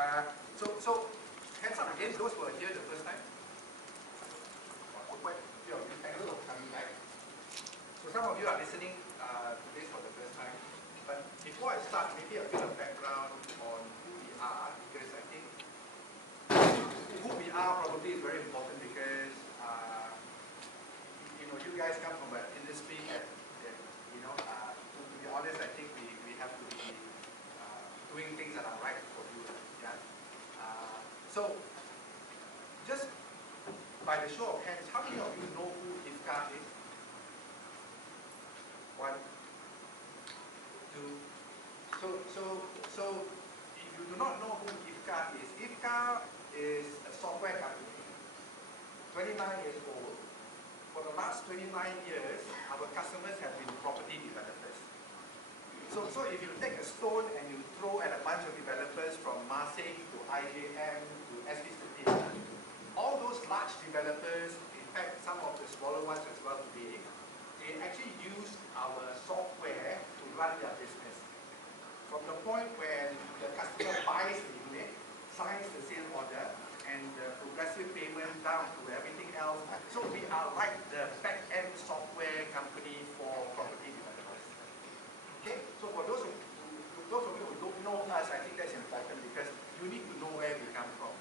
So hands up again, those who were here the first time. Quite a few of you, thanks for coming back. So some of you are listening to this for the first time. But before I start, maybe a bit of background on who we are, because I think who we are probably is very important because you guys come from an industry that to be honest, I think we have to be doing things that are right for you. Yeah. So just by the show of hands, how many of you know who IFCA is? 1, 2. So if you do not know who IFCA is a software company, 29 years old. For the last 29 years, our customers have been property developers. So if you take a stone and you throw at a bunch of developers from Marseille to IJM to SB all those large developers, in fact some of the smaller ones as well today, they actually use our software to run their business. From the point when the customer buys the unit, signs the sale order, and the progressive payment down to everything else. So we are like the back-end software company for property developers. Okay? So for those of you who don't know us, I think that's important because you need to know where we come from.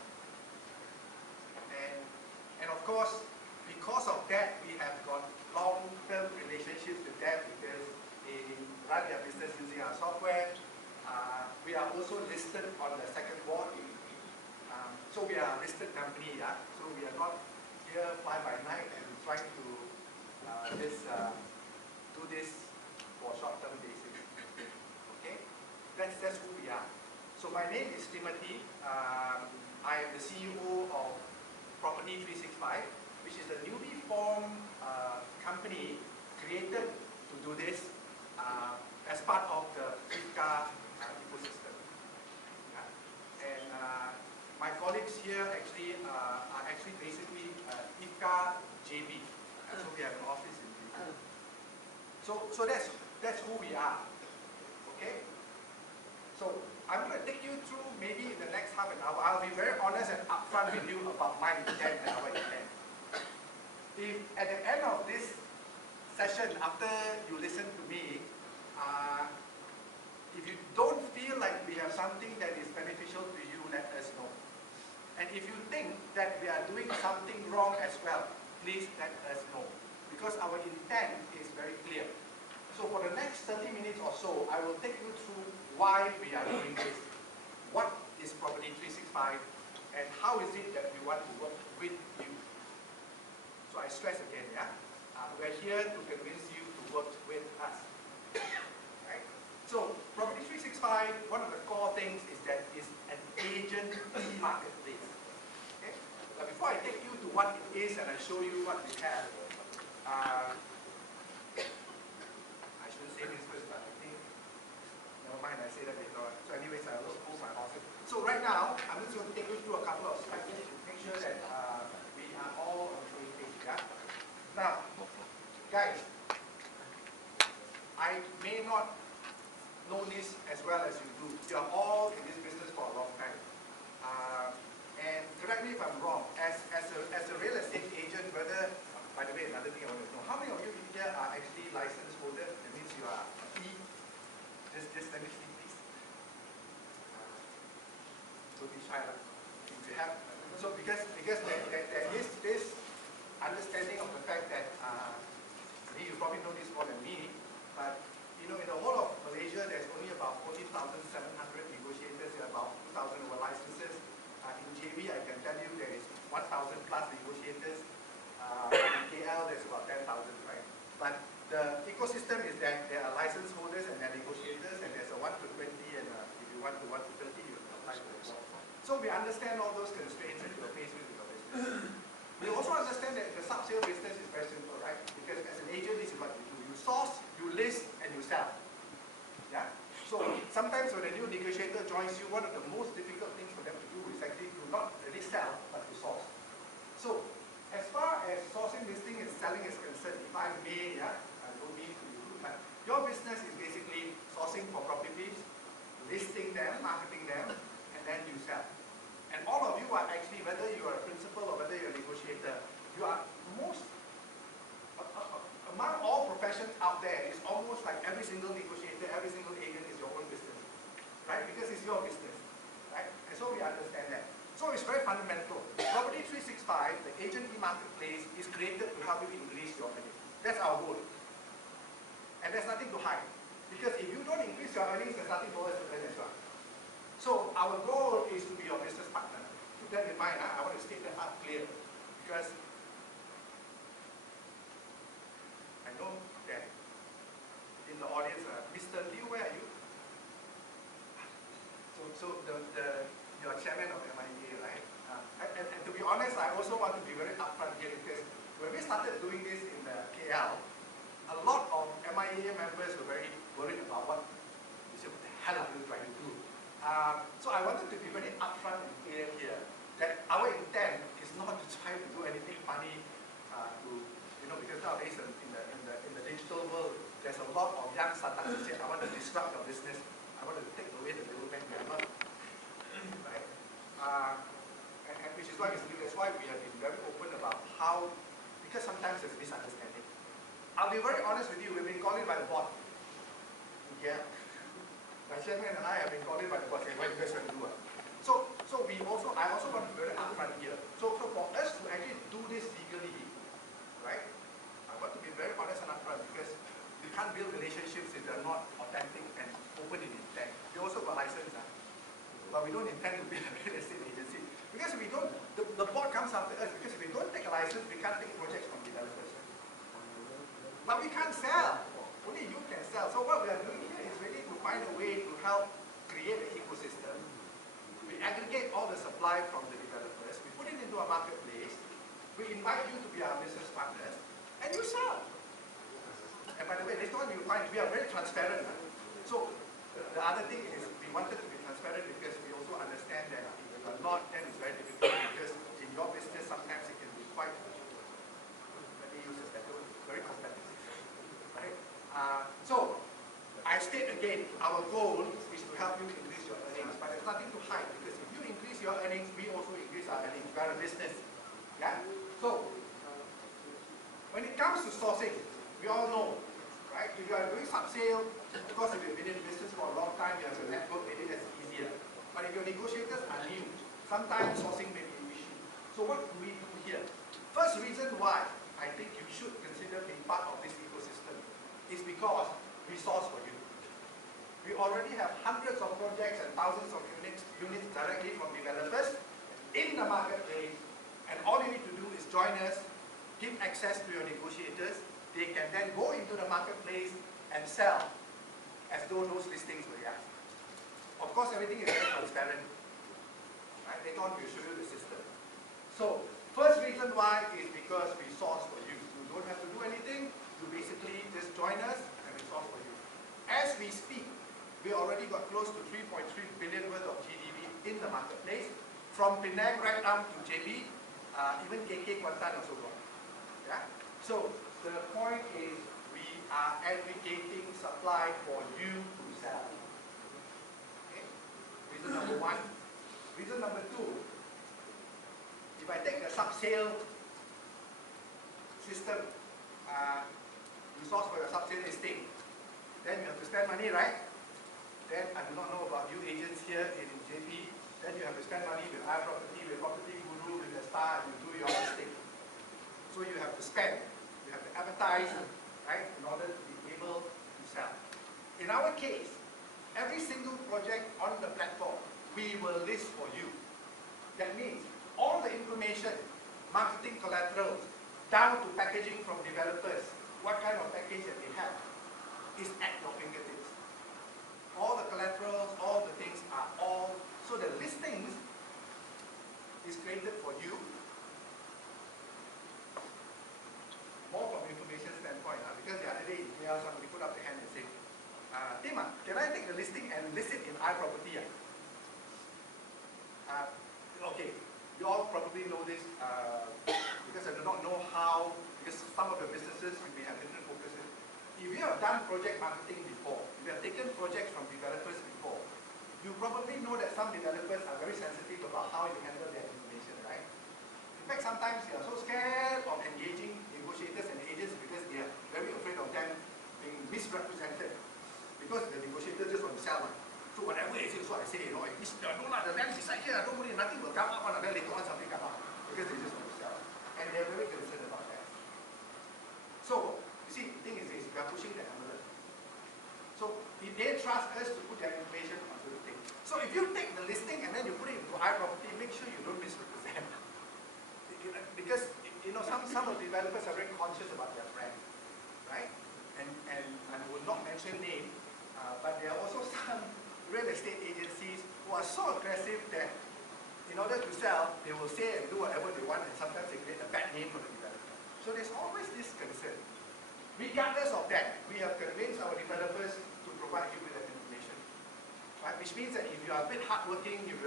And of course, because of that, we have got long-term relationships with them because they run their business using our software. We are also listed on the second board. So we are a listed company, yeah. So we are not here fly by night and trying to do this for short-term basis. Okay, that's who we are. So my name is Timothy. I am the CEO of Property365, which is a newly formed company created to do this as part of the IFCA ecosystem. And my colleagues here actually are basically IFCA JB. So we have an office in JB. So that's who we are. Okay? So I'm going to take you through maybe in the next half an hour. I'll be very honest and upfront with you about my intent and our intent. If at the end of this session, after you listen to me, if you don't feel like we have something that is beneficial to you, let us know. And if you think that we are doing something wrong as well, please let us know. Because our intent is very clear. So for the next 30 minutes or so, I will take you through why we are doing this. What is Property365 and how is it that we want to work with you? So I stress again, yeah? We're here to convince you to work with us. Right? So Property365, one of the core things is that it's an agent marketplace. Okay? But before I take you to what it is and I show you what we have, I shouldn't say this first, but I think, never mind, I say that later on. So anyways, I will move my horses. So right now, I'm just going to take you through a couple of slides to make sure that we are all on the same page. Yeah? Now, guys, I may not know this as well as you do. You are all in this business for a long time. And correct me if I'm wrong, as a real estate agent, whether, by the way, another thing I want to know, how many of you here are actually license holders? That means you are just let me see, please. Don't be shy. If you have, so because there is this understanding of the fact that, you probably know this more than me, but in the whole of Malaysia, there's only about 14,700 negotiators and about 2,000 over licenses. In JB, I can tell you there is 1,000 plus negotiators. In KL, there's about 10,000, right? But the ecosystem is that there are license holders and there are negotiators, and there's a 1 to 20, and if you want to 1 to 30, you can apply for the job. So we understand all those constraints that you are faced with your business. We also understand that the sub-sale business is very simple, right? Because as an agent, this is what you do. You source, you list, and you sell. Yeah? So sometimes when a new negotiator joins you, one of the most difficult things for them to do is actually to not really sell, but to source. So as far as sourcing, listing, and selling is concerned, if I may, I don't mean to include, but your business is basically sourcing for properties, listing them, marketing them, and then you sell. marketplace is created to help you increase your earnings. That's our goal. And there's nothing to hide. Because if you don't increase your earnings, there's nothing for us to earn as well. So our goal is to be your business partner. Keep that in mind. I want to state that out clear. Because I know that in the audience, Mr. Liu, where are you? So you're chairman of MIA, right? And to be honest, I also want to be very upfront here because when we started doing this in KL, a lot of MIA members were very worried about what the hell are you trying to do? So I wanted to be very upfront and clear here that our intent is not to try to do anything funny because nowadays in the digital world, there's a lot of young startups who say, I want to disrupt your business. I want to take away the middleman. We are not, right? And which is why that's why we have been very open about how, because sometimes there's misunderstanding. I'll be very honest with you, we've been called in by the board. Yeah. My chairman and I have been called in by the board saying, what are you guys going to do? So I also want to be very upfront here. So for us to actually do this legally, right, I want to be very honest and upfront because we can't build relationships if they're not authentic and open in intent. We also got license, but we don't intend to be a real estate agency. Because if we don't, the board comes after us because if we don't take a license, we can't take projects from developers. But we can't sell. Only you can sell. So what we are doing here is really to find a way to help create an ecosystem. We aggregate all the supply from the developers. We put it into a marketplace. We invite you to be our business partners. And you sell. And by the way, later on you'll find we are very transparent. So the other thing is we wanted to be transparent because we also understand that if you are not, then it's very difficult because in your business sometimes it can be quite, let me use this better word, very competitive. Right? So I state again, our goal is to help you increase your earnings, but there's nothing to hide because if you increase your earnings, we also increase our earnings. We are a business. Yeah? So when it comes to sourcing, we all know, right? If you are doing sub-sale, of course if you've been in business for a long time, you have a network, maybe that's easier. But if your negotiators are new, sometimes sourcing may be an issue. So what do we do here? First reason why I think you should consider being part of this ecosystem is because we source for you. We already have hundreds of projects and thousands of units directly from developers in the marketplace, and all you need to do is join us, give access to your negotiators. They can then go into the marketplace and sell as though those listings were yours. Of course, everything is very transparent. Right? Later on, we'll show you the system. So, first reason why is because we source for you. You don't have to do anything. You basically just join us and we source for you. As we speak, we already got close to 3.3 billion worth of GDP in the marketplace. From Penang right down to JB, even KK Kuantan also got. Yeah? So, the point is we are aggregating supply for you to sell. Okay? Reason number one. Reason number two, if I take the sub-sale system, you source for your sub-sale listing, then you have to spend money, right? Then I do not know about you agents here in JP, then you have to spend money with iProperty, with Property Guru, with the Star, you do your listing. So you have to spend. You have to advertise, right, in order to be able to sell. In our case, every single project on the platform, we will list for you. That means all the information, marketing collaterals, down to packaging from developers, what kind of package that they have, is at your fingertips. All the collaterals, all the things are all, so the listings is created for you. More from information standpoint, because the other day somebody put up the hand and said, Tim, can I take the listing and list it in iProperty? Okay, you all probably know this because I do not know how, because some of the businesses you may have different focuses. If you have done project marketing before, if you have taken projects from developers before, you probably know that some developers are very sensitive about how you handle their information, right? In fact, sometimes they are so scared of engaging negotiators and agents because they are very afraid of them being misrepresented. Because the negotiator just want to sell one. So whatever it is, so I say, no, the land is right here, don't worry, nothing will come up, and then later on something come up. Because they just want to sell. And they're they trust us to put their information onto the thing. So if you take the listing and then you put it into iProperty, make sure you don't misrepresent. Because some of the developers are very conscious about their brand, right? And I will not mention name, but there are also some real estate agencies who are so aggressive that in order to sell, they will say and do whatever they want, and sometimes they create a bad name for the developer. So there's always this concern. Regardless of that, we have convinced our developers to provide you with that information. Right? Which means that if you are a bit hardworking, you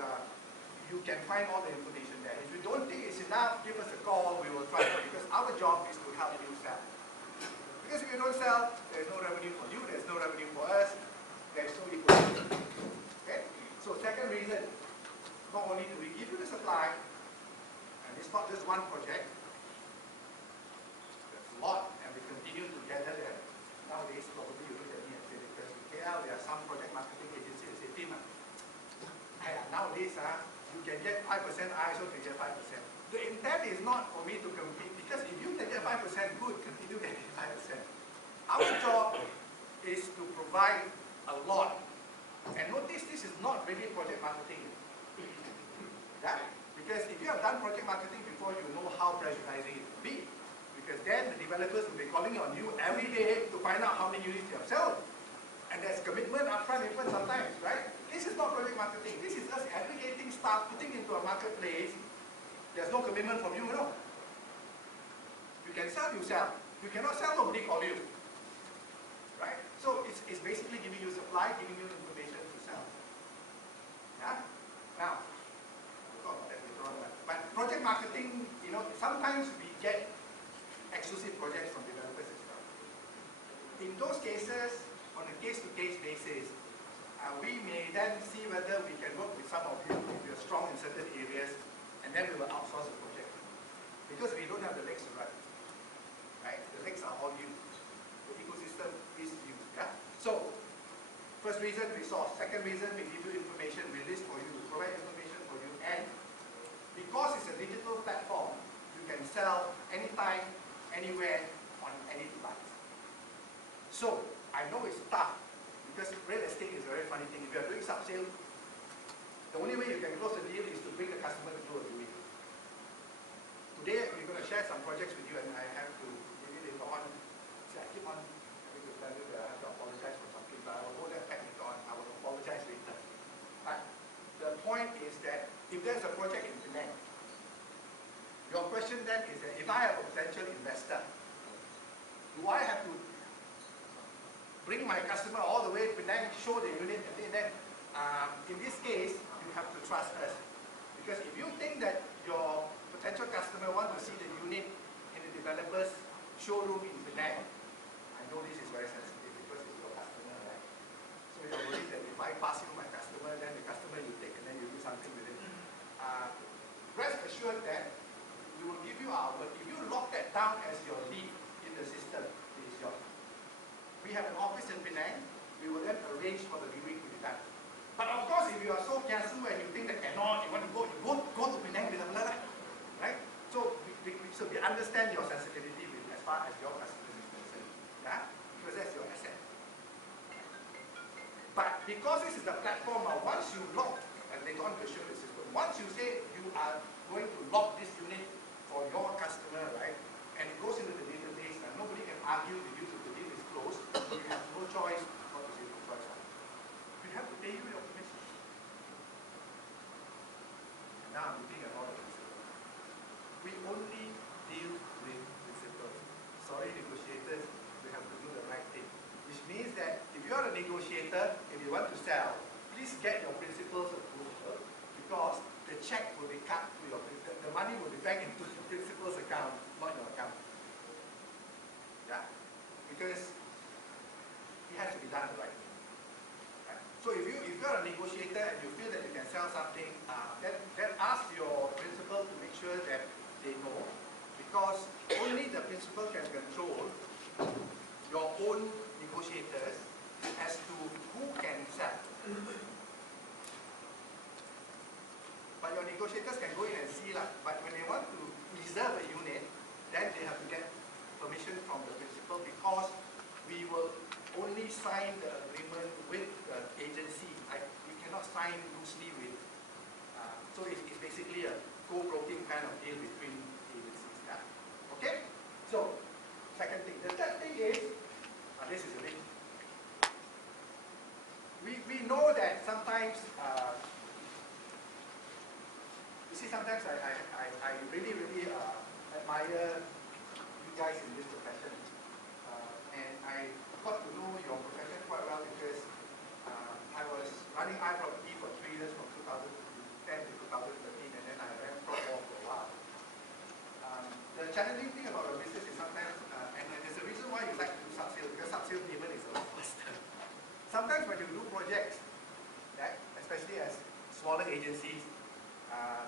can find all the information there. If you don't think it's enough, give us a call, we will try it, because our job is to help you sell. Because if you don't sell, there's no revenue for you, there's no revenue for us, there's no equity. Okay? So second reason, not only do we give you the supply, and it's not just one project, there's a lot, and we continue to gather them. Nowadays, probably you look at me and say, because in KL, there are some project marketing agencies that say, Tim, nowadays, you can get 5%, I also can get 5%. The intent is not for me to compete, because if you can get 5%, good, continue getting 5%. Our job is to provide a lot. And notice this is not really project marketing. Yeah? Because if you have done project marketing before, you know how pressurizing it will be. Because then the developers will be calling on you every day to find out how many units you have sold. And there's commitment upfront even sometimes, right? This is not project marketing. This is us aggregating stuff, putting into a marketplace. There's no commitment from you, You can sell, you sell. You cannot sell, nobody call you. Right? So it's basically giving you supply, giving you information to sell. Yeah? Now, we'll talk about that later on. But project marketing, sometimes we get exclusive projects from developers as well. In those cases, on a case-to-case basis, we may then see whether we can work with some of you if you're strong in certain areas, and then we will outsource the project. Because we don't have the legs to run. Right? The legs are all you. The ecosystem is you. Yeah? So, first reason, resource. Second reason, we give you information, we list for you, we provide information for you, and because it's a digital platform, you can sell anytime, anywhere, on any device. So, I know it's tough, because real estate is a very funny thing. If you are doing sub-sale, the only way you can close the deal is to bring the customer to do a viewing. Today, we're going to share some projects with you, and I have to, maybe later on, see, I keep on having to tell you that I have to apologize for something, but I will go there back later on. I will apologize later. But the point is that if there's a project in Penang, your question then is that if I have a potential investor, do I have to bring my customer all the way to Penang, show the unit, and then in this case, you have to trust us. Because if you think that your potential customer wants to see the unit in the developer's showroom in Penang, I know this is very sensitive because it's your customer, right? So you're worried that if I pass you my customer, then the customer you take and then you do something with it. Rest assured that we will give you our word. If you lock that down as your lead in the system, it is yours. We have an office in Penang, we will then arrange for the viewing to be done. But of course, if you are so kiasu and you think that cannot, you want to go, you go to Penang with a right? So we understand your sensitivity as far as your customer is concerned. Yeah? Because that's your asset. But because this is the platform, once you lock, and later on we'll show the system, once you say you are going to lock this unit for your customer, right? And it goes into the database, and nobody can argue with you. So you have no choice, not to say no choice. We have to pay you your commission. And now I'm looking at all the principles. We only deal with principles. Sorry, negotiators, we have to do the right thing. Which means that if you are a negotiator, if you want to sell, please get your principals approval, because the check will be cut to your, the money will be back into your principal's account, not your account. Yeah? Because it has to be done the right way. Right? So if you're a negotiator and you feel that you can sell something, then ask your principal to make sure that they know, because only the principal can control your own negotiators as to who can sell. But your negotiators can go in and see, but when they want to reserve a unit, then they have to get permission from the principal, because we will only sign the agreement with the agency. You cannot sign loosely with, so it's basically a co-broking kind of deal between agencies. Yeah? Okay? So, second thing. The third thing is, this is a bit, we know that sometimes, you see, sometimes I really, really admire you guys in this profession. And I got to know your profession quite well because I was running iProperty for 3 years from 2010 to 2013, and then I ran PropLaw for a while. The challenging thing about your business is sometimes, and there's a reason why you like to do sub-sale, because sub-sale payment is a lot faster. Sometimes when you do projects, right, especially as smaller agencies,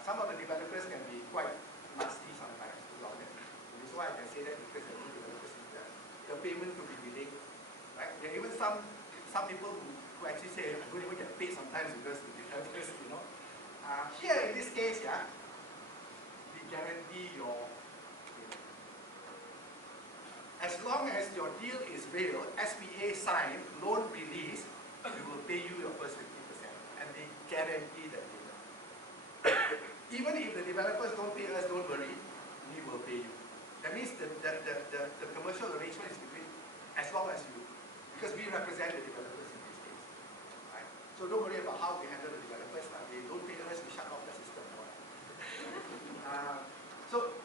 some of the developers can be quite nasty sometimes, to be honest. The reason why I can say that because the new developers is that the payment could be delayed, right? There are even some people who actually say, I don't even get paid sometimes because the developers, you know. Here in this case, yeah, we guarantee your payment. As long as your deal is real, SPA signed, loan release, we will pay you your first 50%, and we guarantee that payment. Even if the developers don't pay us, don't worry, we will pay you. That means the commercial arrangement is between, as long as you, because we represent the developers in this case. Right? So don't worry about how we handle the developers. They don't pay us, we shut off the system.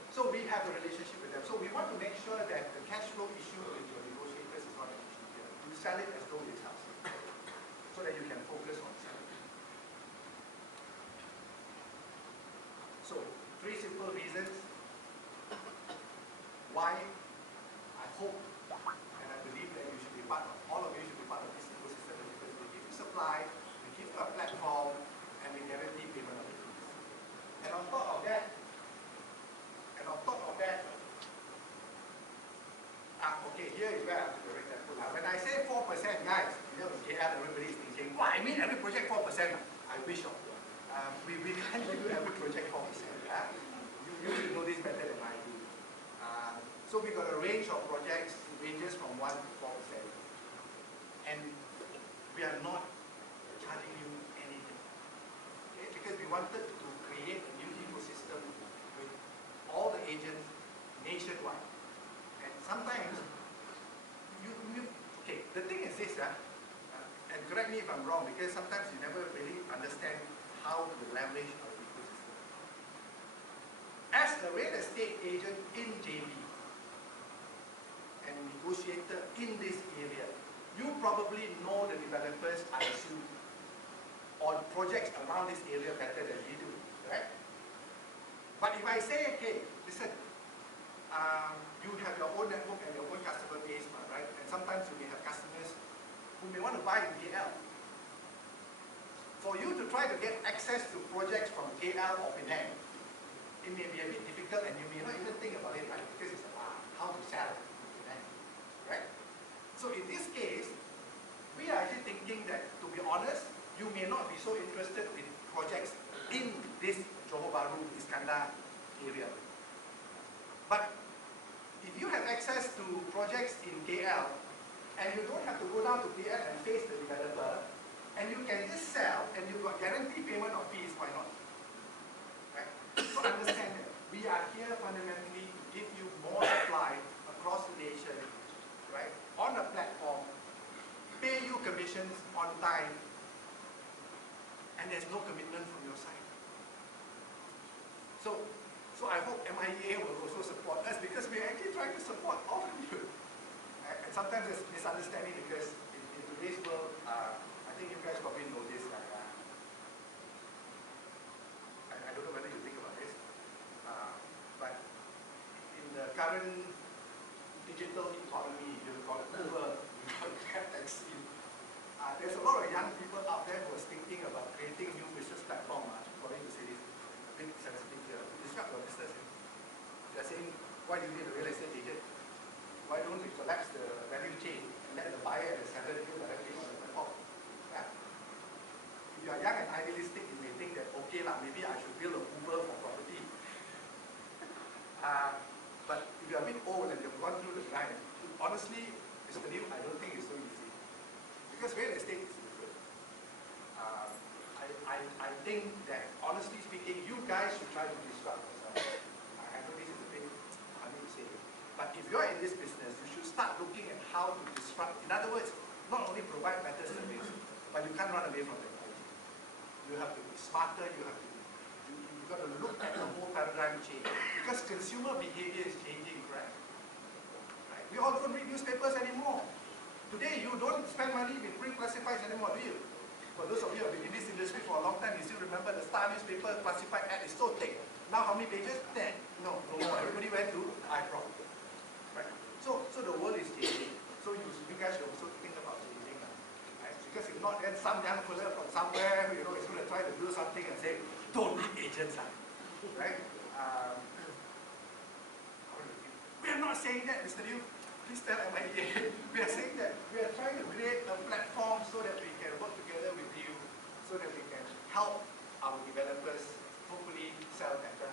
So we have a relationship with them. So we want to make sure that the cash flow issue with your negotiators is not an issue here. You sell it as though it's house, so that you can focus on selling. So 3 simple reasons why I hope and I believe that you should be part of, all of you should be part of this ecosystem, because we give you supply, we give you a platform, and we guarantee payment of the fees. And on top of that, okay, here is where I have to correct that. When I say 4%, guys, you know, in KL, everybody is thinking, wow, I mean every project 4%. I wish so. We can't do every project 4%. Yeah? You should know this better than I do. So we got a range of projects, ranges from 1 to 4%. And we are not charging you anything. Okay? Because we wanted to create a new ecosystem with all the agents nationwide. And sometimes, okay, the thing is this, and correct me if I'm wrong, because sometimes you never really understand how to leverage our ecosystem. As a real estate agent in JB, and negotiator in this area, you probably know the developers, I assume, on projects around this area better than we do, right? But if I say, hey, listen, you have your own network and your own customer base, right? And sometimes you may have customers who may want to buy in KL. For you to try to get access to projects from KL or Penang, it may be a bit difficult, and you may not even think about it, right? Because it's about how to sell in Penang, right? So in this case, we are actually thinking that, to be honest, you may not be so interested in projects in this Johor Bahru, Iskandar area. But if you have access to projects in KL, and you don't have to go down to KL and face the developer, and you can just sell, and you've got guaranteed payment of fees, why not? Right? So understand that we are here fundamentally to give you more supply across the nation, right? On a platform, pay you commissions on time, and there's no commitment from your side. So I hope MIA will also support us, because we're actually trying to support all of you. And sometimes there's misunderstanding, because in today's world, I think you guys probably know this. I don't know whether you think about this, but in the current digital economy, you call it Uber, you call it Grab Taxi, there's a lot of young people out there who are thinking about creating a new business platform. According to say this, a big sensitive here. Disrupt your business. They're saying, why do you need a real estate agent? Why don't we collapse the value chain and let the buyer and the seller deal directly on the platform? Yeah? If you are young and idealistic, you may think that, okay, maybe I should build a Uber for property. But if you are a bit old and you've gone through the grind, honestly, Mr. Liu, I don't think it's so easy. I think that, honestly speaking, you guys should try to disrupt yourself. I know this is a bit, I need to say it. But if you're in this business, you should start looking at how to disrupt. In other words, not only provide better service, but you can't run away from technology. You have to be smarter, you've got to look at the whole paradigm change. Because consumer behavior is changing, correct? Right? We all don't read newspapers anymore. Today, you don't spend money with print classifieds anymore, do you? For those of you who have been in this industry for a long time, you still remember the Star newspaper classified ad is so thick. Now how many pages? 10. No more. Everybody went to iPro. Right? So the world is changing. So you guys should also think about changing. Right? Because if not, then some young fella from somewhere, is going to try to do something and say, don't be agents. Right? We are not saying that, Mr. Liu. Please tell MIDA. We are saying that we are trying to create a platform so that we can work together with you, so that we can help our developers hopefully sell better,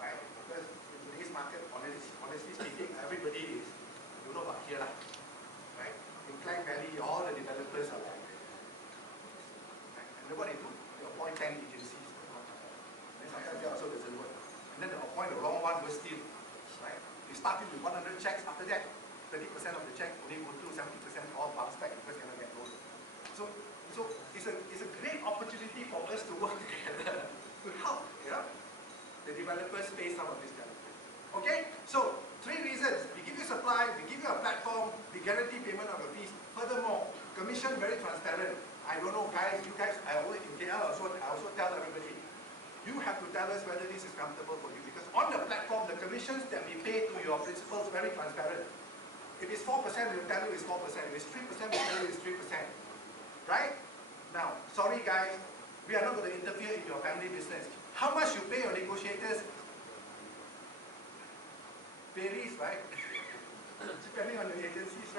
right? Because in today's market, honestly speaking, everybody is, you know about here, right? In Klang Valley, all the developers are like that. Right? And then what they do? They appoint 10 agencies. And sometimes that also doesn't work. And then they appoint the wrong one, worse still, right? You start with 100 checks, after that, 30% of the check only go through, 70% all bounce back because they're not get loaded. So it's a great opportunity for us to work together to help the developers face some of these challenges. Okay? So 3 reasons. We give you supply, we give you a platform, we guarantee payment of your fees. Furthermore, commission very transparent. I don't know, guys, you guys, I always in KL I also tell everybody, you have to tell us whether this is comfortable for you, because on the platform, the commissions that we pay to your principals very transparent. If it's 4%, we'll tell you it's 4%. If it's 3%, we'll tell you it's 3%. Right? Now, sorry guys, we are not going to interfere in your family business. How much you pay your negotiators varies, right? Depending on the agencies, right?